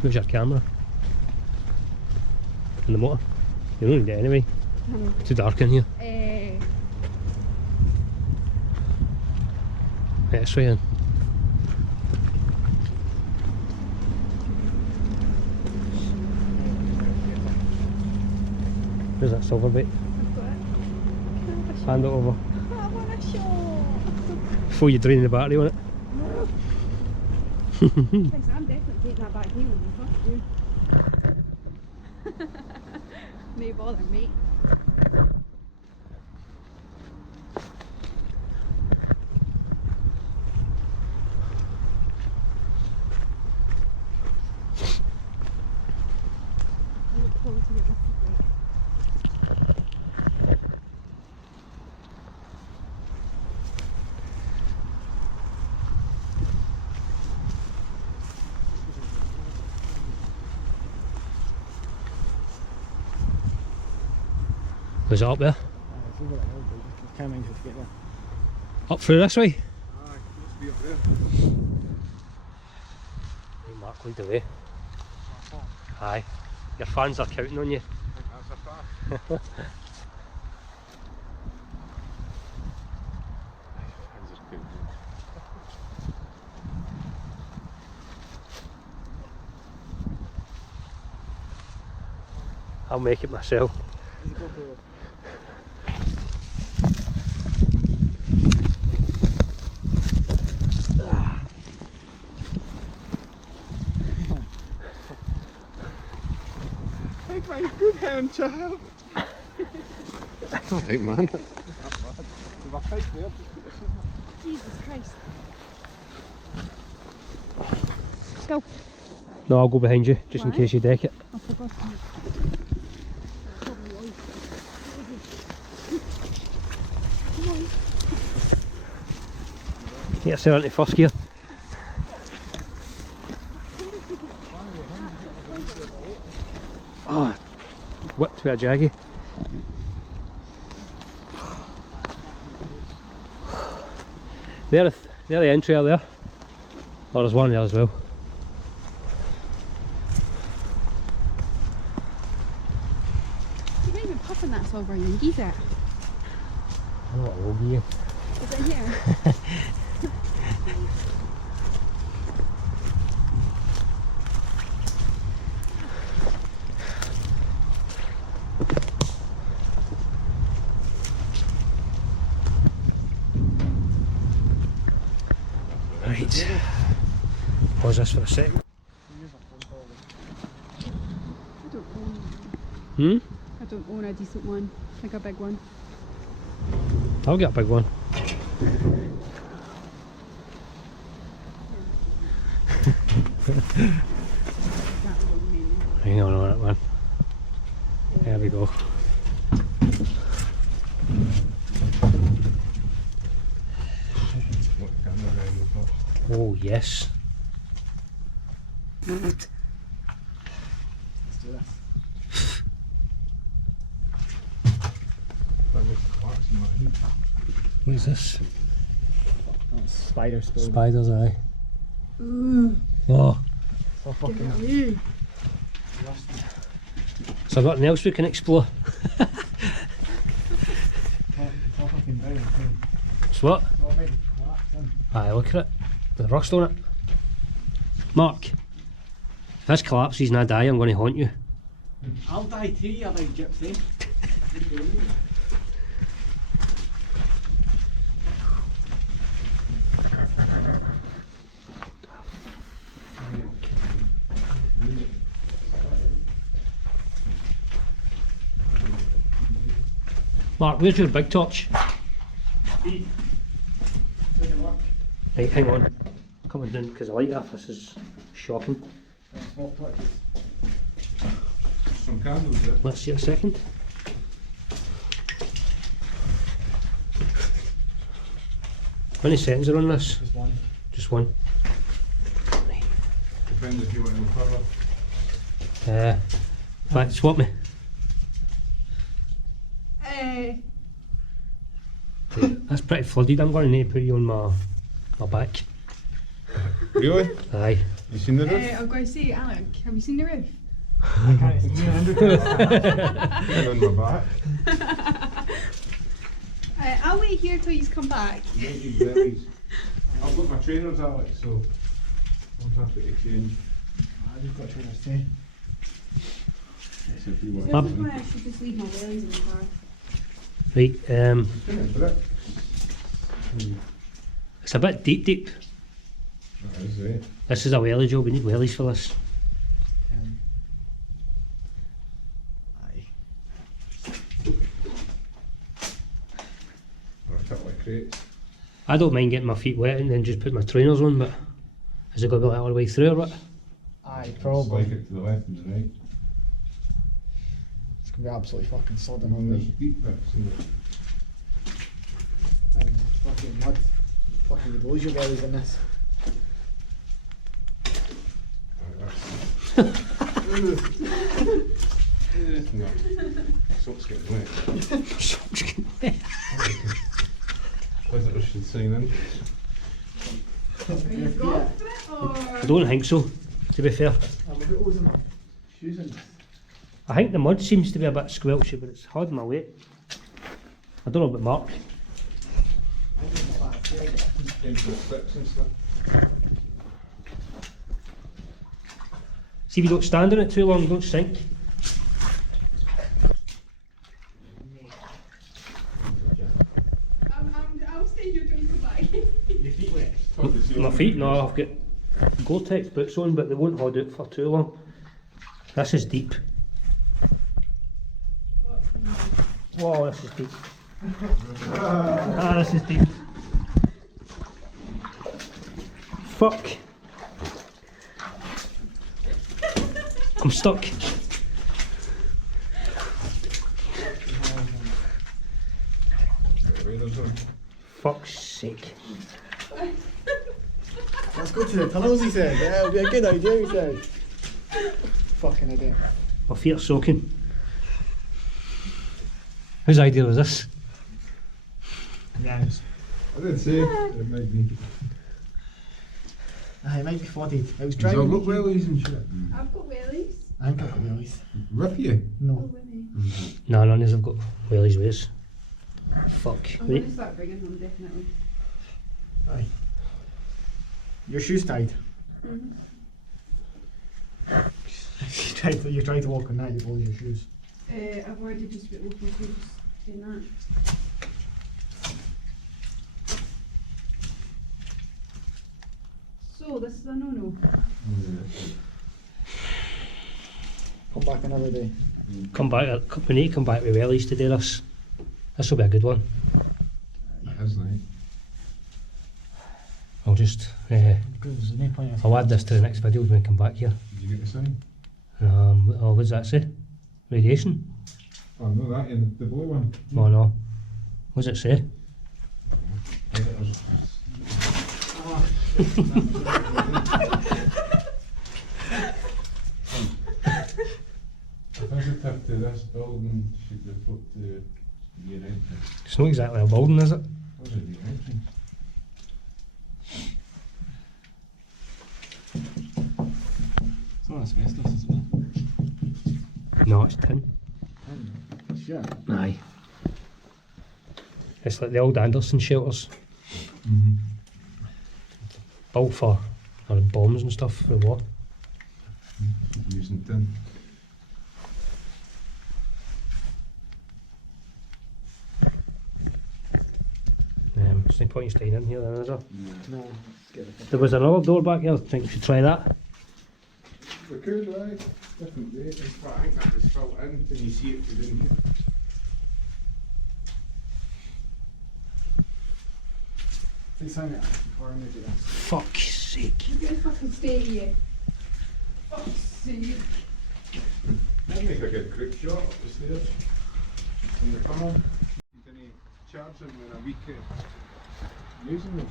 Where's your camera? In the motor? You don't need it anyway. Too dark in here. Right, this way in. Where's that silver bit? Hand it over. I want a shot. Before you drain the battery on it. I'm definitely taking that back here when you first do. No bother, mate. I look forward to getting Was it up there? Can't mind how to get there. Up through this way? Aye, must be up there. Right, Mark, lead the way. Aye. Your fans are counting on you. That's a fact. I'll make it myself. Take my good hand, child. Alright, man. Jesus Christ. Go. No, I'll go behind you, just in Why? case you deck it. I forgot. Come on. Get yourself into first gear. Oh, whipped with a jaggy. There the entry out there. Oh, there's one there as well. You can't even puff in that silver ring, is it? Oh, old gear. Is it here? Right. Pause this for a second. I don't own Hmm? one. I don't own a decent one, like a big one. I'll get a big one. Hang on a minute, man. There we go. Oh yes. Let's do this. What is this? Oh, spider spoon. Spider's eye. Oh, So fucking so nothing else we can explore. So what? Aye, look at it. The rust on it. Mark, if this collapses and I die, I'm going to haunt you. I'll die too, you big gypsy. Mark, where's your big torch? Right, hang on. Coming down because I light off. This is shocking. Some candles there. Let's see a second. How many settings are on this? Just one. Just one. Right. Depends if you want to go further. In fact, swap me. That's pretty flooded. I'm going to need to put you on my back. Really? Aye. You seen the roof? I've got to say, Alec, have you seen the roof? I can't see you under Put on my back. I'll wait here till you come back. You don't need bellies. I've got my trainers, Alex, so I'm happy to change. I just got trainers too. So if you want So this is why I should just leave my wellies in the car. Right, to. it's a bit deep. That is it. This is a wellie job, we need wellies for this. Aye. Or a couple of crates. I don't mind getting my feet wet and then just put my trainers on, but is it going to be like all the way through or what? Aye, Slide probably. it to the left and the right. It's gonna be absolutely fucking sodden on There's me. deep bits in it. And fucking mud. Fucking would lose your bellies in this. No. Socks getting wet. Visitor should sign in. Are you gone for it, or...? I don't think so, to be fair. I'm a bit losing my shoes in this. I think the mud seems to be a bit squelchy, but it's hard my weight. I don't know about Mark. I think I'm back here. Into the slips and stuff. See if you don't stand on it too long, you don't sink. I'll stay here till you come back. Your feet wet. My feet, no, I've got Gore-Tex boots on, but they won't hold out for too long. This is deep. Whoa, this is deep. This is deep. Fuck. I'm stuck. Fuck's sake. Let's go to the tunnels, he said. Yeah, it'll be a good idea, he said. Fucking idea. My feet are soaking. Whose idea was this? Yeah, I did say it might be. it might be 40. I was Does trying it to look make it- wellies and shit? I've got wellies. I think I've got wellies. With you? Oh, No. really? No, none of us have got wellies ways. Fuck. I'm Right. going to start bringing them, definitely. Aye. Your shoes tied. Mm-hmm. You tried to walk on that, you lose your shoes. I've already just been walking through just doing that. So, this is a no-no. Come back another day. Come back. We need to come back with wellies to do this. This will be a good one. It is nice. I'll just. Because there's no point in- I'll add this to the next video when we come back here. Did you get the sign? Oh, what does that say? Radiation? Oh, no, that in the blue one. Oh no. What does it say? Editors. A visitor to this building should report to your entrance. It's not exactly a building, is it? Those are the entrance. It's not asbestos, is it? No, it's tin. Sure. Aye. It's like the old Anderson shelters. Mm-hmm. Built for bombs and stuff for the war. Using tin. There's no point in staying in here then, is there? No. Let's get the fuck. There was another door back here, I think we should try that. We could, aye. Different date. But I think that was filled in when you see it from in here. Please sign it before I move it. Fuck's sake. You're going to fucking stay here. Fuck's sake. That'd make a good quick shot up the stairs. In the tunnel. You didn't charge them in a week using them.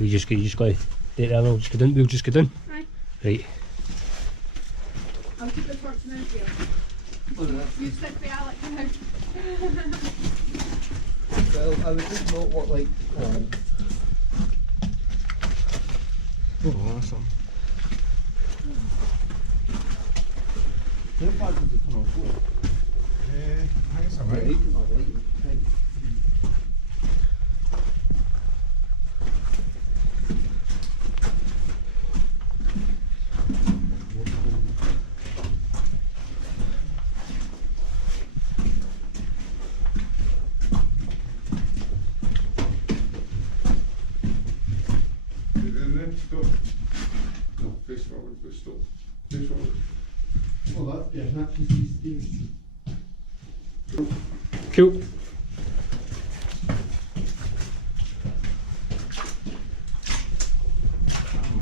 You just go take it there, we'll just go down. Aye. Right. I'll keep the forks in there for you. You stick with Alec now. Well, I would just not what like. Oh, awesome. How far does it come on foot? I think it's alright. Stop. No, face forward, but stop. Face forward. Oh, that's yeah, naturally steam. Cool.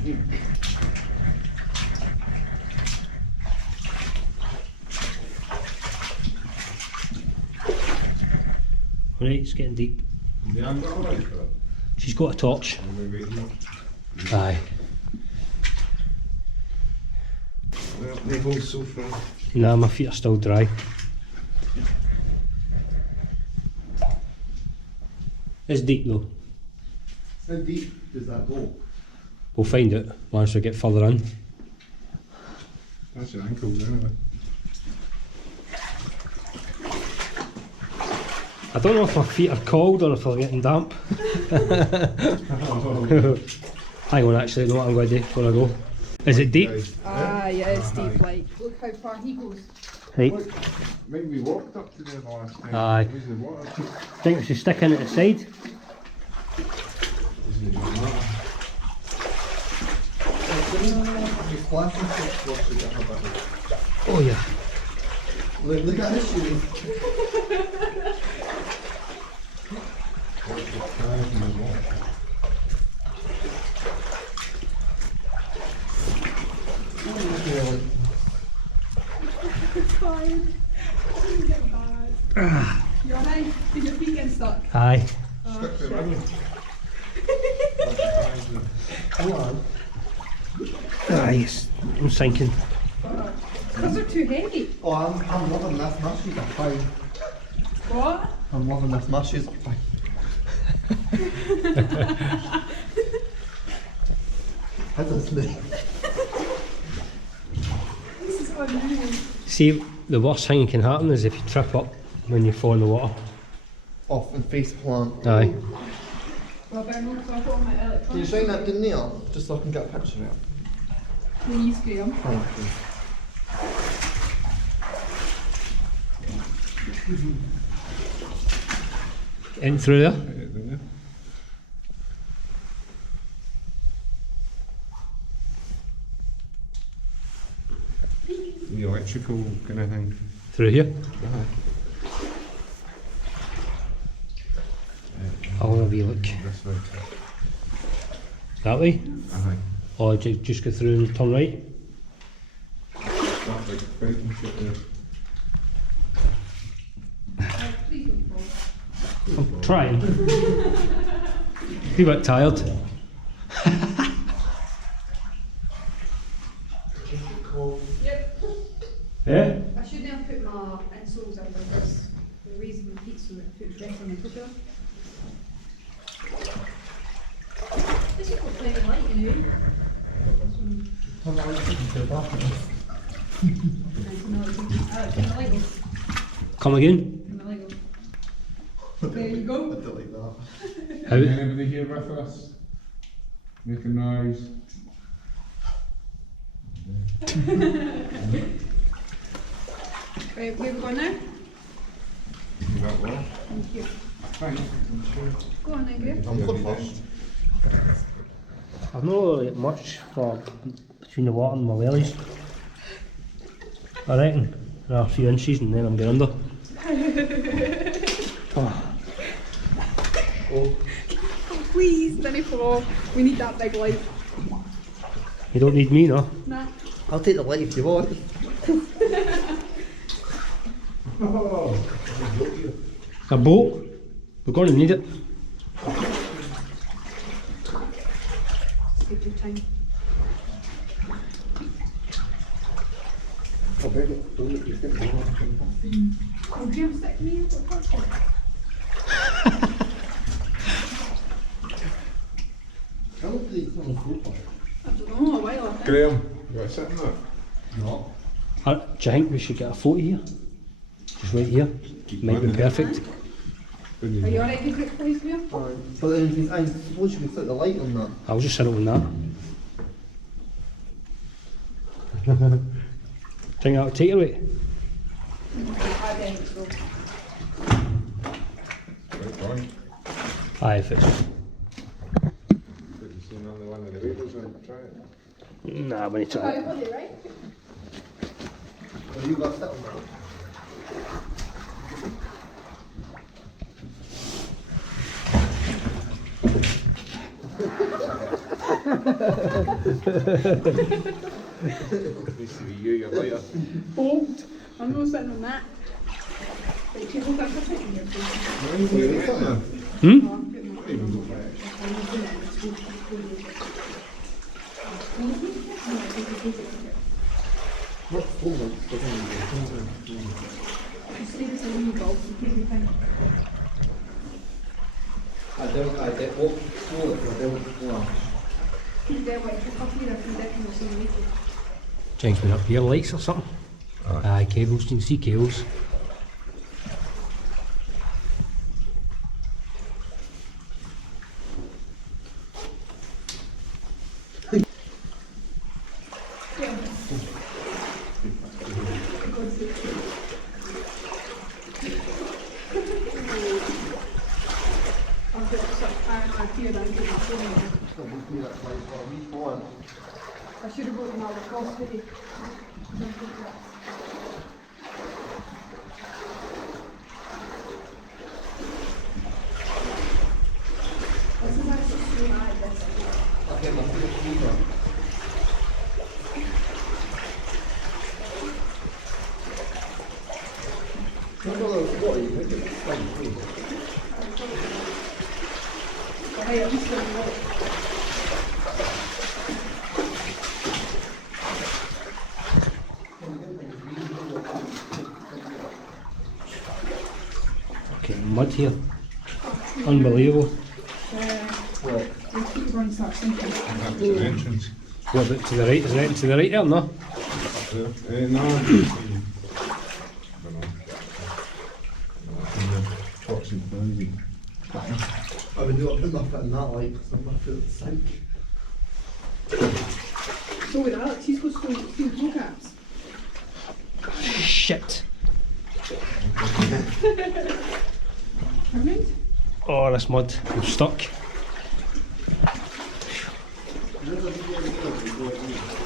Here. Right, it's getting deep. The angle alright for that? She's got a torch. Maybe not. Aye. Well, they hold so far. Nah, my feet are still dry. It's deep though. How deep does that go? We'll find it once we get further in. That's your ankles anyway. I don't know if my feet are cold or if they're getting damp. Hang on, actually, I know what I'm going to do before I go. Is it deep? Ah, yeah, it's deep. Like, look how far he goes. Right. Look, maybe we walked up to there the last time. Aye. Where's the water? Think we should stick in at the side? Isn't it water? Oh yeah. Look at this shooting. Tired. You're alright? Did your feet get stuck? Aye. Stick to the middle. Come on. Aye, yes. I'm sinking. Because they're too heavy. Oh, I'm loving this. My shoes are fine. What? I'm loving this. My shoes are fine. How's this name? This is unreal. See, the worst thing that can happen is if you trip up when you fall in the water. Off and face plant. Aye. Well, better not, so I'll put on my Can you electronics. shine that to Neil? Just so I can get a picture of it. Please, Graham. Thank you. In through there. The electrical kind of thing. Through here. I'll have a wee look. This way. That way? Aye. Or just go through and turn right? That big fighting shit there. Please don't fall. I'm trying. Be a bit tired. Yep. Yeah? I shouldn't have put my insoles out like this. They're raising my feet so that it puts better on the top of them. This has got plenty of light in it. Come again? There you go. I don't like that. How? Anybody here with us? Make a noise. Right, where we going now? You got one? Thank you. Thanks. Go on then, Graham. I'm for first. I've not really got much for between the water and my wellies. I reckon a few inches and then I'm going under. Oh. Oh, please, don't fall. We need that big light. You don't need me, no? Nah. I'll take the light if you want. Oh, A boat? We're going to need it. Take your time. I'll beg it. Don't let you get me on. Oh, Graham, stick me in. How long do these things go for? I don't know, a while I think. Graham, you got to sit in there? No. Do you think we should get a photo here? Just right here. Might be perfect. Are you alright to quick place, Graham? But then I suppose you can set the light on that. I'll just sit it on that. Think that'll take it away? I think so. Right, on. Aye, if it's... Did you see another one of the radars on? Try it. Nah, we need to try it. Everybody, right? Have you got set on that? Needs to be you, you're later. Bolt. I'm not sitting on that. Like, people think I'm sitting here. Hmm? Oh, I'm getting my What phone lights doesn't Just leave it to me, Bob. You can think. I don't, what phone lights I don't know. Keep that white for coffee, that's definitely so neat. James been up here, lights or something? Aye, cables, you can see cables. I've got such paranoid fear that I'm getting my phone now. That would be that light for a wee phone. I should have brought them out of the cost hoodie. This is actually so mad, this. I get my first fever. What are you thinking? Hey, at least they're white. Okay, mud here. Unbelievable. The keep running start sinking. That's an entrance. What about to the right? Is there anything to the right there? No? Up there. No, I don't know. Talks and bouncy. I would do it put my foot in that light because I'm my foot at the sink. So with Alex, he's got steel toe caps. Shit. Never mind. Oh, this mud. I'm stuck.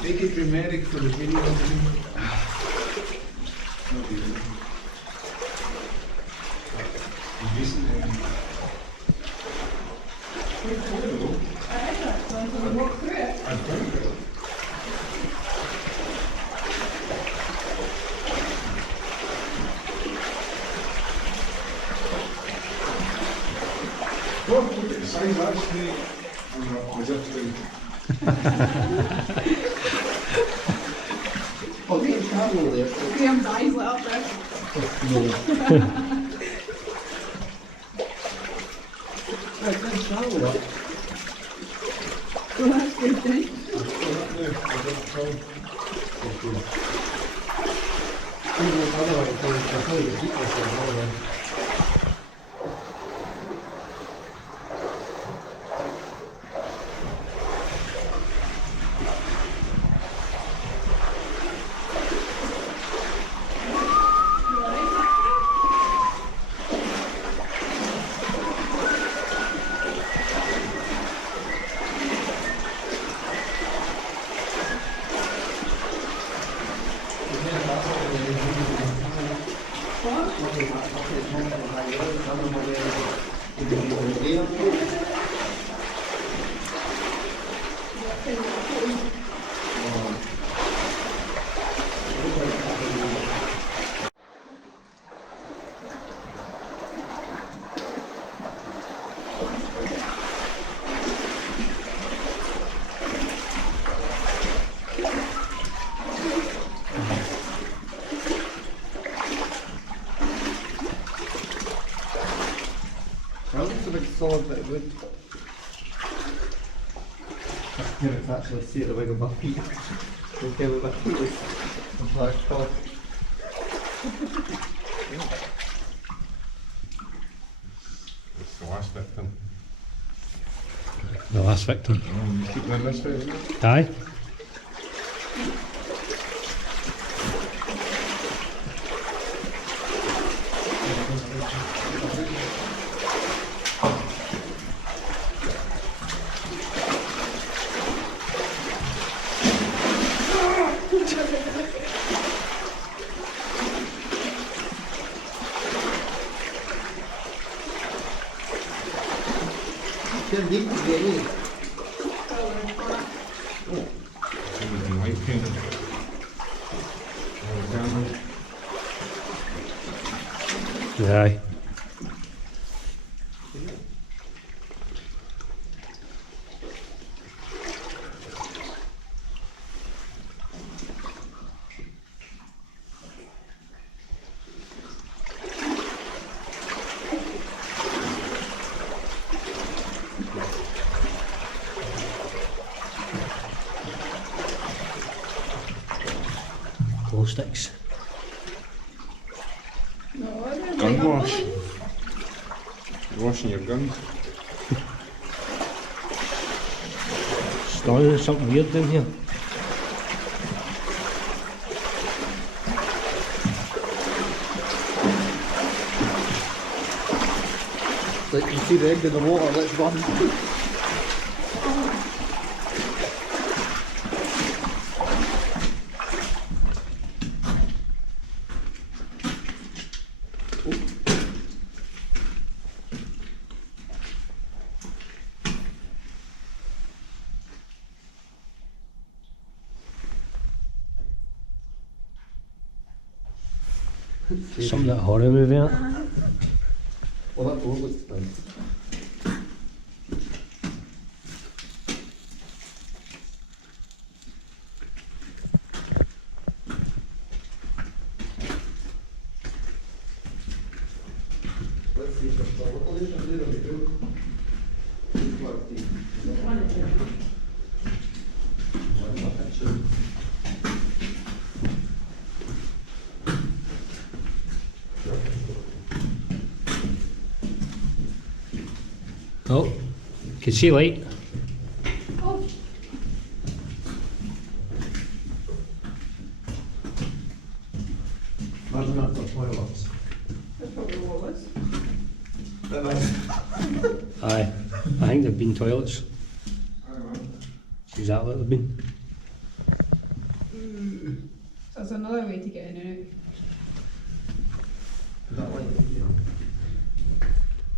Make it dramatic for the video. Walk through it. Oh, look at the size of that snake. I'm just doing. Oh, there's a camera there. Graham's eyes lit up there. Right, there's a camera up. Well, that's good then. solid bit of wood. Here it's actually see at the wig of my feet. Look how my feet is a black top. It's the last victim. The last victim. You keep them this way, isn't it? Aye. They're deep to get in. Everything white painted. Aye. Glow sticks. No, I don't Gun think wash. You're washing your guns. Stunning, there's something weird down here. Like you see the egg in the water, let's run. Something that horror movie, ain't it? Well, that door looks fine. Let's see if there's a little bit of it. Oh, can see light. Oh, Imagine that's the toilets. that's probably what it was. That nice. Aye, I think they've been toilets. Exactly what they've been. So that's another way to get in and Is that like here?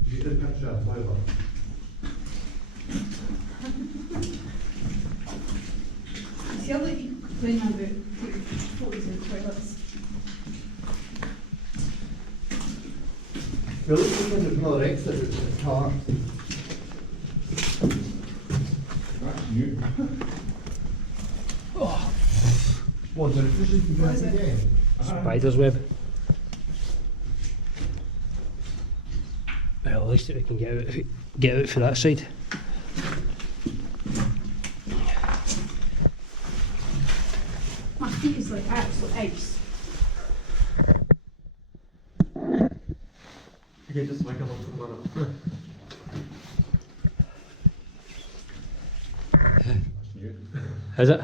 You did a picture of a toilet. out. See, I like you complaining about taking photos in toilets. You're looking for there's another exit, it's a car. That's new. Oh, What, is there a fishing to What is it? again? Spider's web. Well, at least we can get out for that side. my feet is like absolute ice. Okay, just make a little minute. That's new. Is it?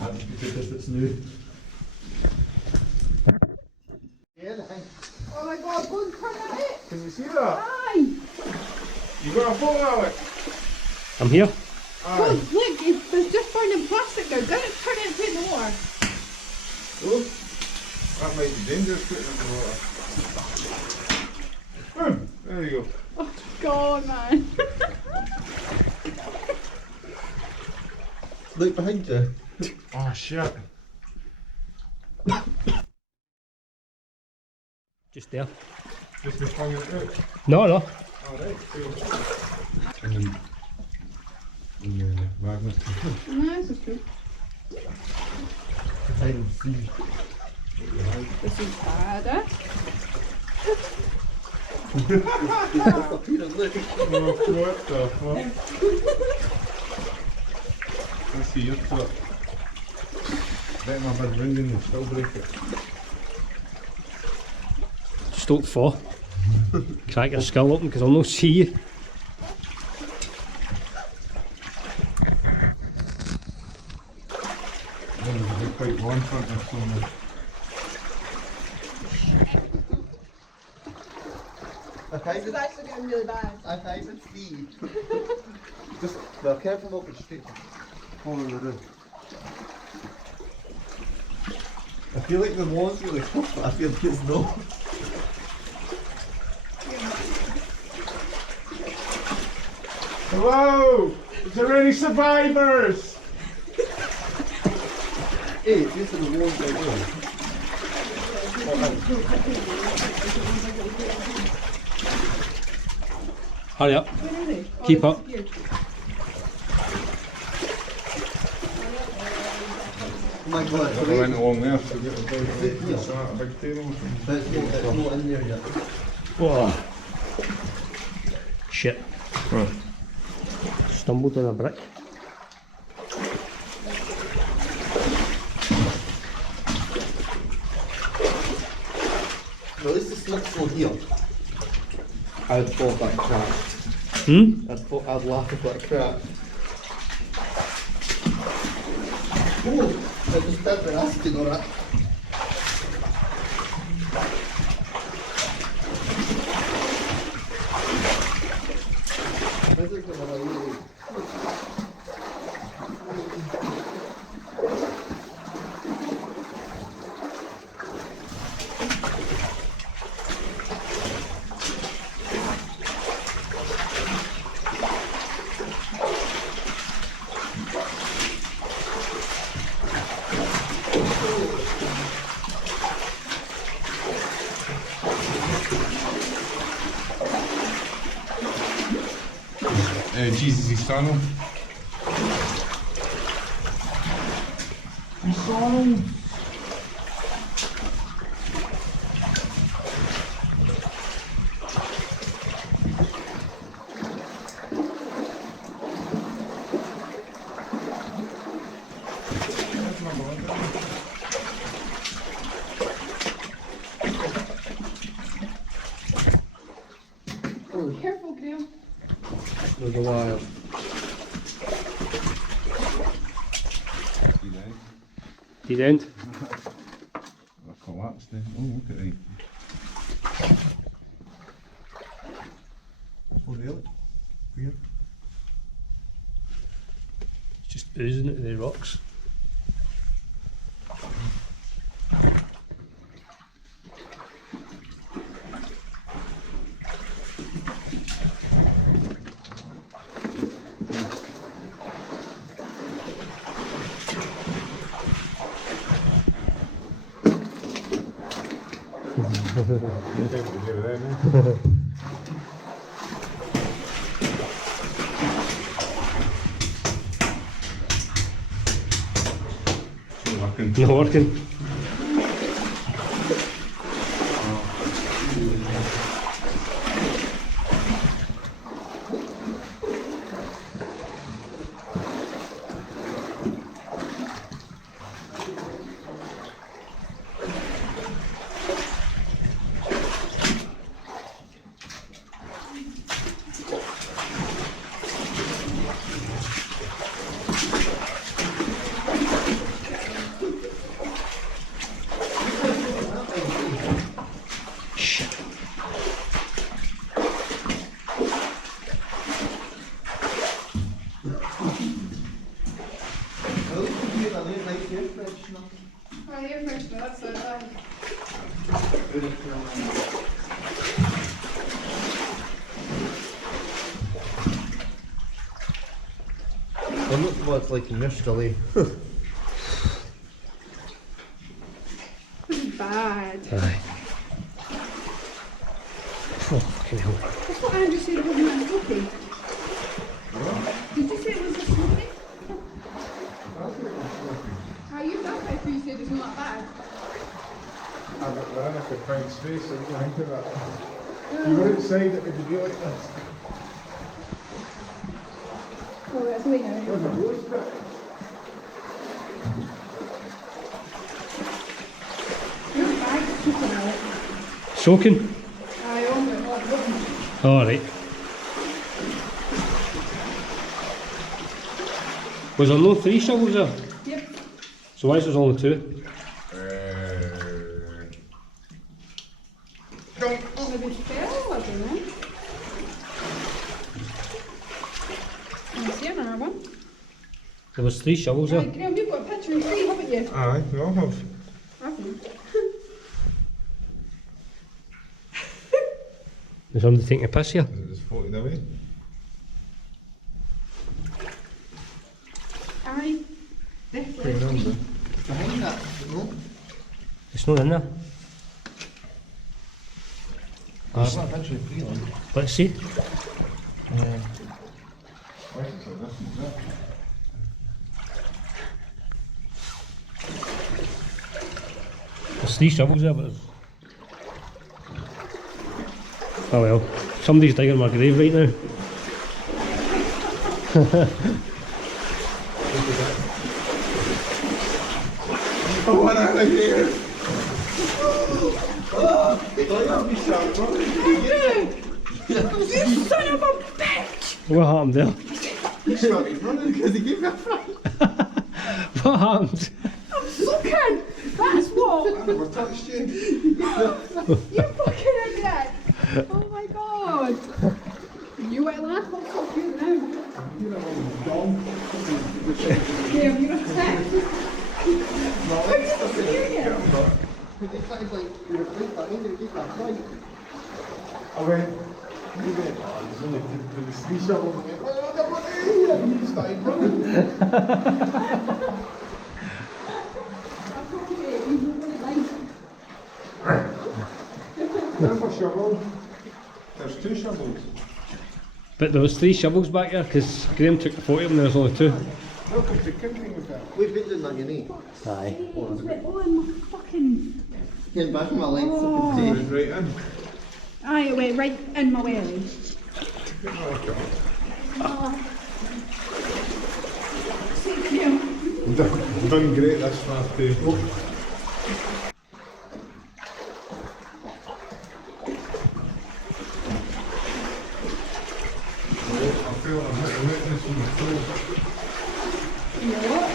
That's because it's new. Yeah, Oh my god, go and turn that it! Can you see that? Aye! You got a photo, Alex? I'm here. God, look, there's just found in plastic there. Get it, turn it and put it in the water. Oh, that might be dangerous putting it in the water. Boom! There you go. Oh god, man. Look behind you. Oh shit. Just there. Just been flinging it out. No, no. Alright, cool. And then Magnus. No, this is true. I don't see. This is bad, eh? What the fuck? Let's see your foot. Bet my big ring and still break it. Just don't fall. Crack your skull open because I'll not see you. There's quite one front of somewhere. Okay, This is actually getting really bad. okay, let's see. Just, well, careful walking straight. Follow the road. I feel like the wall's really tough, but I feel like it's not. Hello! Is there any survivors? Hey, this is the wall's like this. Hurry up. Where are they? Keep Oh, up. they've disappeared. Oh my god, I went along there to get a big table. it's not in there yet. Whoa. Shit. Stumbled on a brick. Well, at least the slip's not here. I'd fall if that cracked. I'd laugh if that cracked. Oh, I just did the asking on it. This is gonna be really... Jesus, he's tunnel. He's tunnel. Careful, Graham. There's a while. Did end? I collapsed then. Oh, look at that. Oh, really? Weird. It's just oozing into the rocks. Working. Not working. Oh, you're fresh, but that's so bad. I wonder what it's like in Australia. This is bad. Aye. Oh, fucking hell. That's what Andrew said it wasn't that slippery. Did you say it was a slippery? How you felt after you said it's not that bad? I've got if I find space, I can think of that. You were outside, it would be like this. Oh, that's way now. There's a rose bit. Your bag's keeping out. Soaking? I own it, not looking. Alright. Was there no 3 shovels there? Yep. So why is there only 2? Maybe fell, I don't know. Can you see another one? There was 3 shovels Right, there. Graham, you've got a picture of 3, haven't you? Aye, we all have. Haven't. Is somebody taking a piss here? It's floating away. Aye. Hanging on Definitely. there. Behind that, no? It's not in there. There's not a picture of Freeland. Let's see. Why is it like this? Is that? There's 3 shovels there, but there's... Oh well. Somebody's digging my grave right now. Oh, what are they here? Oh, that'll be sharp, right? You son of a bitch! What happened there? He started running because he gave me a fright. What happened? I'm sucking! That's what! I never touched you. You fucking idiot! Oh my god! You went laugh, I'll fuck you now. You know, I'm dumb. Graham, you're a tick. How are you not seeing it? They tried like, you were playing that in, you gave that fright. I went, you went, oh, there's only there was 3 shovels. I went, oh, no, no, and he started running. That's okay, you really like it. There's a shovel. There's 2 shovels. But there was 3 shovels back there because Graham took the photo and there was only 2. Welcome to camping with that. We've been doing that, you know. Aye. It's like, oh, in my fucking... Getting back in my legs, Oh. I can Went right in. Aye, it went right in my welly. Get my God. Oh. See, Graham. You've done great this far too. I feel I'm hitting witness in my toe. You know what?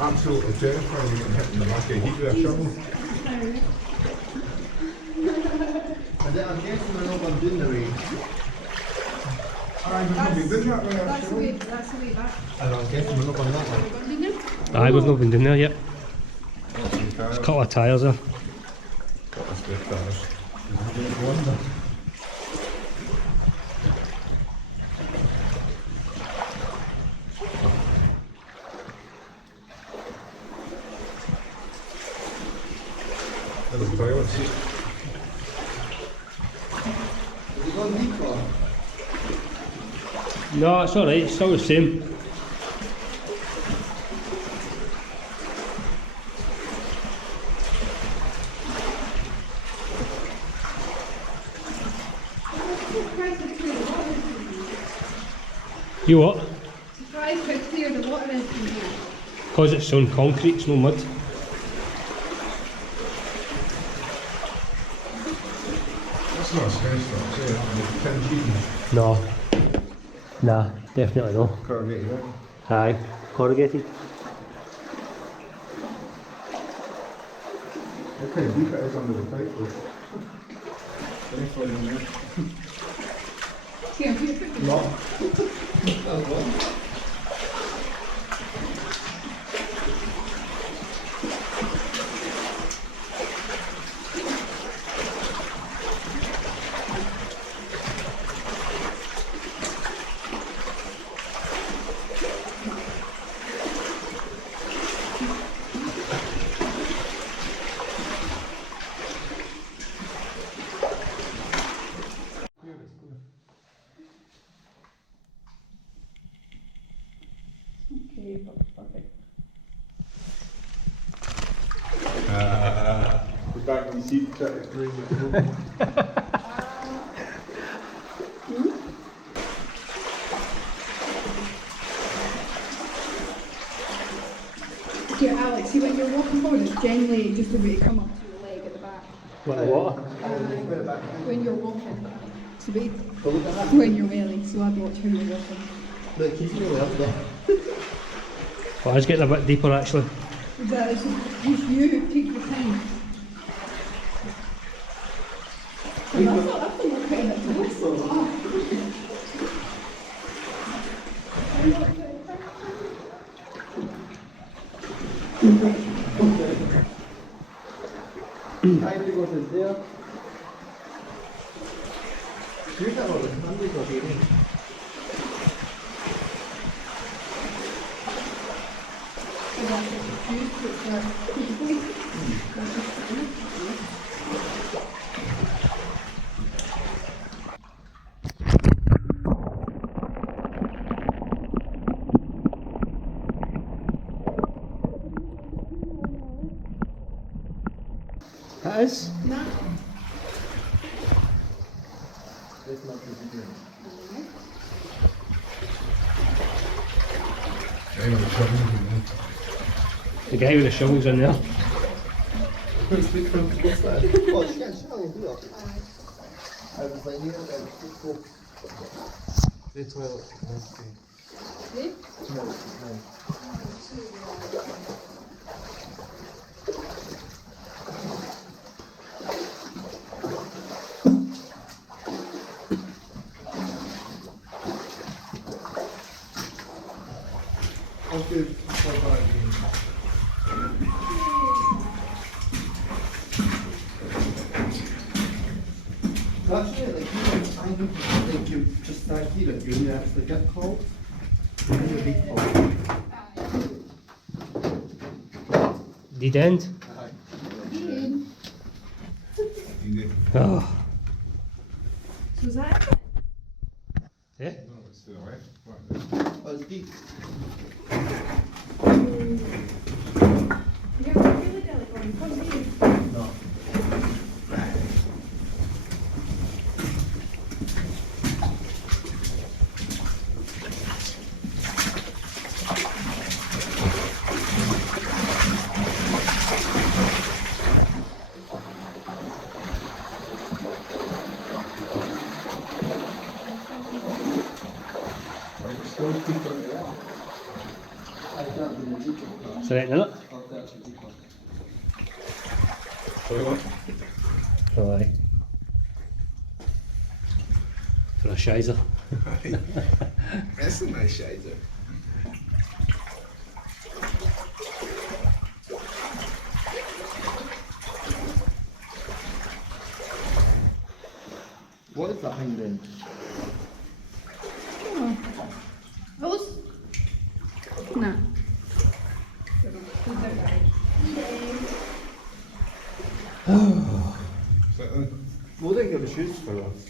Absolutely terrifying getting hit in the back of the heat with a shovel. I'm guessing we're not going to do the way. Aye, we've not been doing that with a That's the shovel. way, that's the way back. I'm guessing we're not going that way. Are we going to do this? Aye, we've not been down there yet. Got some tires. Couple of tyres there. Got a spare tires. There's the toilet seat. Have you gone deep or? No, it's alright, it's still the same. Surprised how clear the water is in here. You what? Surprised how clear the water is in here. Because it's on concrete, it's no mud. That's not a special, I'll say that. Tin sheeting. No. Nah, definitely no. Corrugated, right? Aye, corrugated. Look how deep it is under the pipe though. Very funny, man. Here, here, here. No. shape. Perfect. We're back in the seat, trying to bring it home. Yeah, Alex, see when you're walking forward, it's generally just a way to come up to your leg at the back. Like what? When you're walking. So wait, when you're wailing, so I'd watch how you're walking. Look, he's really up there. Well, I was getting a bit deeper actually. That is just you, take your time. And I thought that's a lot better to do. I have to go to there. You have all the candies or do That is? No. That's not the video. The guy with the shovels in there. Oh, she can't shower here. I was like, yeah, let's go. The toilet. See? Okay, bye-bye. Actually, like, I think you just start here and you actually get called. And you'll be called. Dead end. Easy. Oh. So is that it? Yeah? No, it's to the left. Right. Oh, it's deep. Yeah, we're really delicate. Come here. No. Still deeper. I can't do the deep. Is that in it? Oh, that's a deep one. Toilet. Oh, aye. For a shizer. That's a nice shader. What is that thing then? Those? No. Is that the Well, they give us shoes for us.